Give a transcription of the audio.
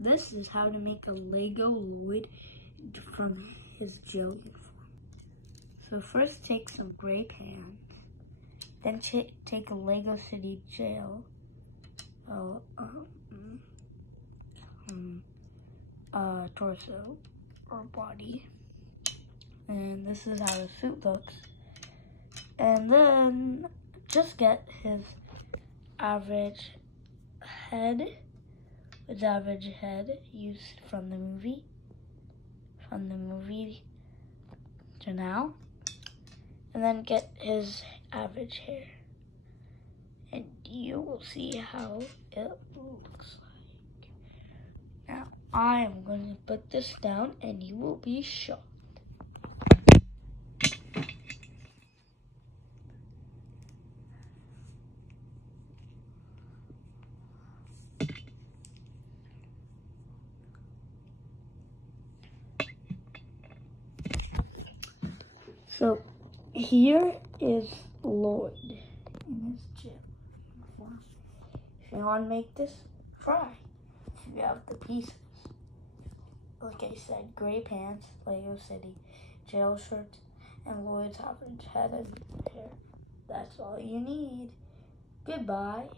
this is how to make a Lego Lloyd from his jail uniform. So first take some gray pants, then take a Lego City jail torso or body, and this is how the suit looks. And then just get his average head, used from the movie to now, and then get his average hair, and you will see how it looks like. Now I am going to put this down and you will be shocked. So here is Lloyd in his jail uniform. If you want to make this, try. If you have the pieces, like I said, gray pants, Lego City, jail shirts, and Lloyd's average head and hair. That's all you need. Goodbye.